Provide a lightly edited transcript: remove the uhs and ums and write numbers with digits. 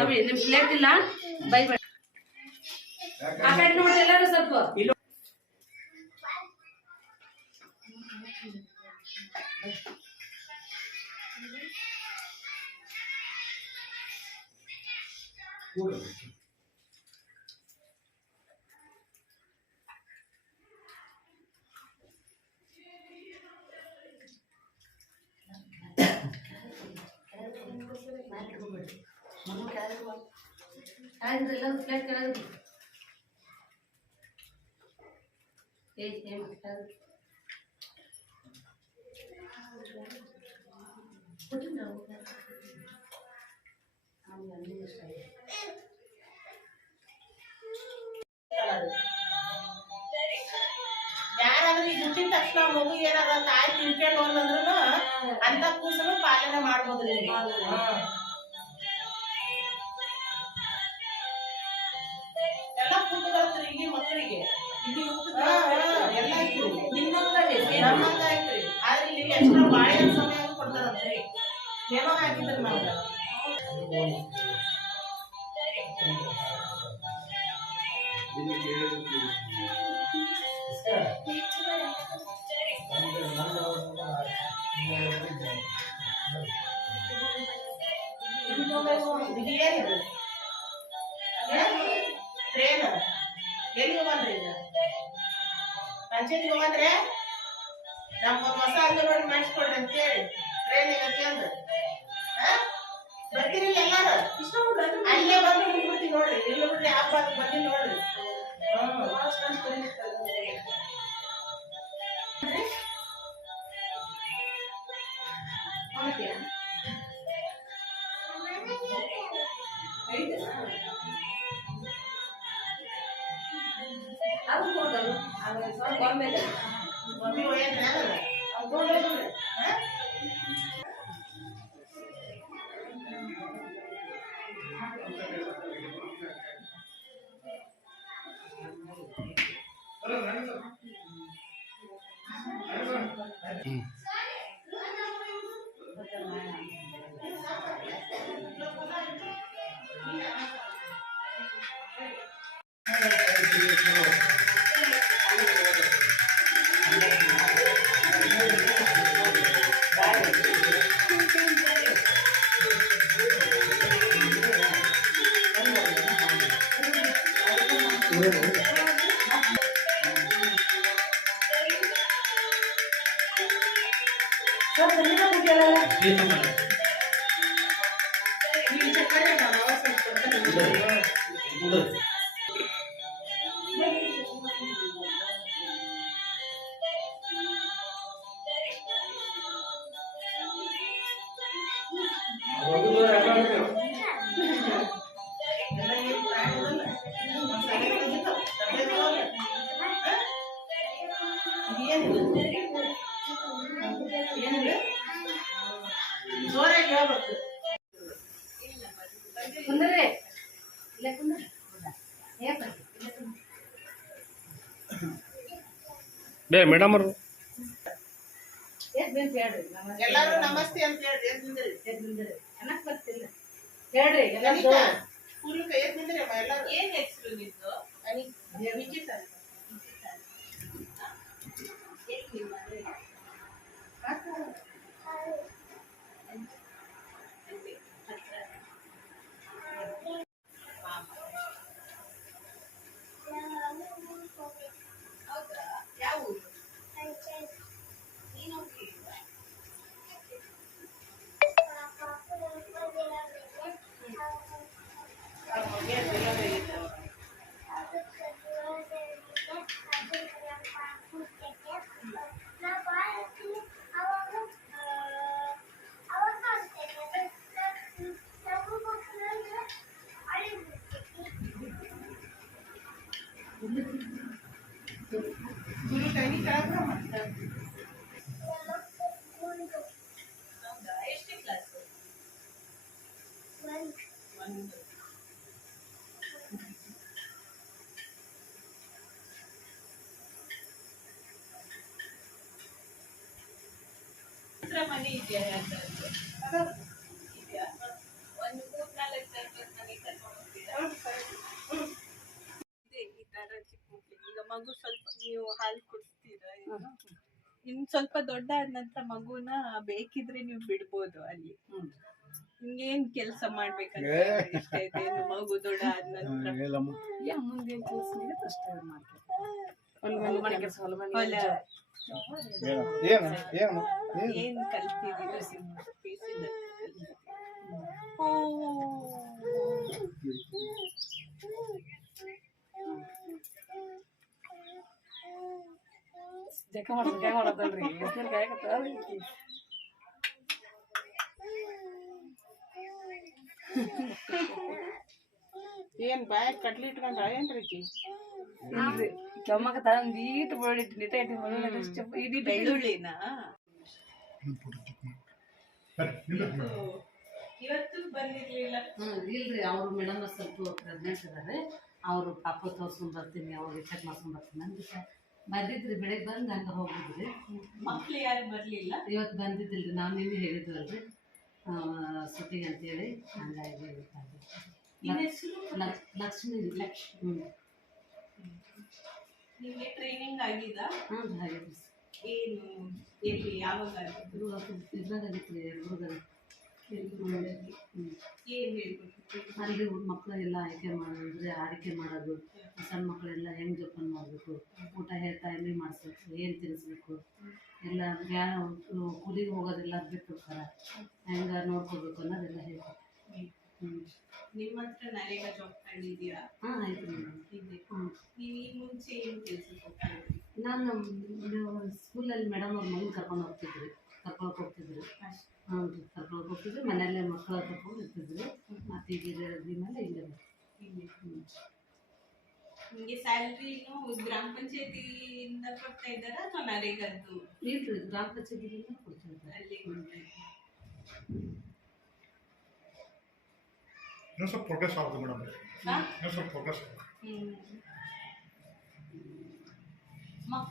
अभी निಮ್ ಪ್ಲೇಟ್ ಇಲ್ಲ bye bye ಆ ಕಡೆ ನೋಡಿ ಎಲ್ಲರೂ ಸ್ವಲ್ಪ ಎಲ್ಲ ಪ್ಲೇಟ್ ಕೆಳಗೆ ಯಾರಾದ್ರೂ ಈ ಹುಟ್ಟಿದ ತಕ್ಷಣ ಮಗು ಏನಾರ ತಾಯಿ ತಿಳ್ಕೊಂಡು ಅಂದ್ರೂ ಅಂತ ಕೂಸಲು ಪಾಲನೆ ಮಾಡ್ಬೋದ್ರಿ. ಎಲ್ಲ ಫುಡ್ ಬರ್ತರಿ ಇಲ್ಲಿ ಮಕ್ಕಳಿಗೆ, ಎಲ್ಲ ಐತ್ರಿ ನಮ್ಮಂಗ ಐತ್ರಿ. ಆದ್ರೆ ಇಲ್ಲಿ ಎಕ್ಸ್ಟ್ರಾ ಬಾಳೆಹಣ್ಣು ಸಮಯ ಕೊಡ್ತಾರಂತ್ರಿ. ಏನೋ ಹಾಕಿದ್ರಿ ನಮ್ಗೆ ಟ್ರೇನ್ ಎಲ್ಲಿ ಹೋಗಂದ್ರಿ? ಈಗ ಪಂಚಾಯತ್ಗೆ ಹೋಗಂದ್ರೆ ನಮ್ಗೊಂದು ಹೊಸ ಅಂಗನವಾಡಿ ಮಾಡಿಸ್ಕೊಡ್ರಿ ಅಂತೇಳಿ ಟ್ರೇನ್ ಅಂತಂದ್ರೆ ಬರ್ತೀರಿ ಎಲ್ಲಾರು? ಅಲ್ಲೇ ಬಂದು ಬಿಡ್ಬಿಡ್ತೀವಿ ನೋಡ್ರಿ. ಇಲ್ಲ ಬಿಡ್ರಿ ಹಬ್ಬ ಬಂದಿ ನೋಡ್ರಿ. ಮಮ್ಮಿ ಒಯ್ಯಂದ್ರೆ ಜೋರಾಗಿ ಹೇಳ್ಬೇಕು. ಮೇಡಮ್ ಅವರು ಎಲ್ಲಾರು ನಮಸ್ತೆ ಅಂತ ಹೇಳ್ರಿ. ಹೇಳ್ರಿ ಫುಲ್ ಕೈ ಎತ್ತಿಂದ್ರಿ ಎಲ್ಲಾರು. ಏನ್ ಹೆಸರು ನಿಂದು? ವಿಜಿತ. ತಂಗಿ ಕೆಳಗೆ ಮತ್ತೆ ಹೌದಾ ಎಷ್ಟೇ ಕ್ಲಾಸ್ ಒಂದು ಹತ್ರ ಮನೆ ಇದೆಯಾ ಯಾರ್ದಾದ್ರು ಇದೆಯಾ ಒಂದು 3-4 ಜನರ ಮನೆ ಕರ್ಕೊಂಡು ಹೋಗ್ತೀರಾ ಇದೆ ಈ ತರ ಚಿಕ್ಕ ಮಕ್ಳಿಗೆ ಈಗ ಮಗು ಸ್ವಲ್ಪ ನೀವು ಹಾಲು ಕುಡಿಸ್ತೀರಾ ಇನ್ನು ಸ್ವಲ್ಪ ದೊಡ್ಡ ಆದ ನಂತರ ಮಗುನ ಬೇಕಿದ್ರೆ ನೀವು ಬಿಡ್ಬೋದು ಅಲ್ಲಿ ಹಿಂಗೇನ್ ಕೆಲಸ ಮಾಡ್ಬೇಕಂತ ಇಷ್ಟ ಇದೆ ಇನ್ನು ಮಗು ದೊಡ್ಡ ಆದ ನಂತರ ಮುಂದೆ ಕೆಲಸ ಅಷ್ಟೇ ಮಾಡ್ತಾರೆ ಹೊಲ ಮನೆ ಕೆಲಸ ಹೊಲ ಮನೆ ಏನ್ ಕಲ್ತಿದ್ದೀರಾ ಜಕ ಮಾಡತ್ತಲ್ರಿ ಎಷ್ಟಲ್ಲಿ ಕಾಯಕತ್ತ ಏನ್ ಬಾಯ ಕಟ್ಲಿ ಇಟ್ಕೊಂಡ್ರ ಏನ್ರಿ ಇಲ್ರಿ ಕೆಮ್ಮಕ ತಂದು ಈಟ್ ಬಡಿಟ್ಟು ನಿಟ ಇಟ್ಟು ಇಡೀ ಬೆಳ್ಳುಳ್ಳಿನ ಇವತ್ತು ಬಂದಿರ್ಲಿಲ್ಲ ಇಲ್ರಿ ಅವ್ರು ಮೇಡಮ್ ಸ್ವಲ್ಪ ಪ್ರೆಗ್ನೆಂಟ್ ಇದಾರೆ ಅವರು ಪಾಪ ತೋರ್ಸ್ಕೊಂಡ್ ಬರ್ತೀನಿ ಅವ್ರಿಗೆ ಚೆಕ್ ಮಾಡ್ಕೊಂಡ್ ಬರ್ತೀನಿ ಅಂತ ಬಂದಿದ್ರಿ ಬೆಳಗ್ಗೆ ಬಂದು ಹಂಗೆ ಹೋಗಿದ್ರಿ ಮಕ್ಳು ಯಾರು ಬರ್ಲಿಲ್ಲ ಇವತ್ತು ಬಂದಿದ್ದಿಲ್ರಿ ನಾವು ನಿನ್ನೆ ಹೇಳಿದ್ವಲ್ರಿ ಸುಟ್ಟಿಗೆ ಅಂತೇಳಿ ಹಂಗಾಗಿ ಲಕ್ಷ್ಮಿ ಹ್ಞೂ ನಿಮ್ಗೆ ಟ್ರೈನಿಂಗ್ ಆಗಿದ ಹ್ಞೂ ಹಾಗೆ ಏನು ಎಲ್ಲಿ ಯಾವಾಗ ಇದ್ರಾಗಿತ್ತು ರೀ ಏನ್ ಹೇಳ್ಬೇಕು ಅಲ್ಲಿ ಮಕ್ಕಳೆಲ್ಲ ಆರೈಕೆ ಮಾಡೋದು ಸಣ್ಣ ಮಕ್ಕಳೆಲ್ಲ ಹೆಂಗೆ ಜೋಪಾನ ಮಾಡಬೇಕು ಊಟ ಟೈಮಿಗೆ ಮಾಡಿಸ್ಬೇಕು ಏನು ತಿನ್ನಿಸ್ಬೇಕು ಎಲ್ಲ ಕೂಲಿಗೆ ಹೋಗೋದೆಲ್ಲ ಬಿಟ್ಟು ಹೋಗ್ತಾರೆ ಹೆಂಗೆ ನೋಡ್ಕೋಬೇಕು ಅನ್ನೋದೆಲ್ಲ ಹೇಳ್ಬೇಕು ನಿಮ್ಮ ಹತ್ರ ನರೇಗಾ ಜಾಬ್ ಕಂಡಿದ್ದೀರಾ ಹಾಂ ಆಯ್ತು ಮೇಡಮ್ ಇದೆ ಹ್ಞೂ ನೀವು ಈ ಮುಂಚೆ ಏನು ಕೆಲ್ಸಕ್ಕೆ ಹೋಗ್ತಿದ್ರಿ ನಾನು ಸ್ಕೂಲಲ್ಲಿ ಮೇಡಮ್ ಅವ್ರ ಮಗನ ಕರ್ಕೊಂಡು ಹೋಗ್ತಿದ್ರು ಹ್ಞೂ ರೀ ಕರ್ಕೊಂಡು ಹೋಗ್ತಿದ್ರು ಮನೆಯಲ್ಲೇ ಮಕ್ಕಳು ಕರ್ಕೊಂಡು ಇರ್ತಿದ್ರು ಮತ್ತು ಈಗ ಮೇಲೆ ಇಲ್ಲೇ ನಿಮಗೆ ಸ್ಯಾಲ್ರಿನು ಗ್ರಾಮ ಪಂಚಾಯತಿಯಿಂದ ಕೊಡ್ತಾ ಇದ್ದಾರಾ ಅಥವಾ ನರೇಗಾದ್ದು ಇಲ್ರಿ ಗ್ರಾಮ ಪಂಚಾಯತಿಯಿಂದ ಕೊಡ್ತಿರ್ತಾರೆ ಅಲ್ಲಿ ಇನ್ನೂ ಸ್ವಲ್ಪ ಪ್ರೋಗ್ರೆಸ್ ಆಗುತ್ತೆ ಮೇಡಮ್ ಇನ್ನೂ ಸ್ವಲ್ಪ ಪ್ರೋಗ್ರೆಸ್ ಮಕ್ಕಳು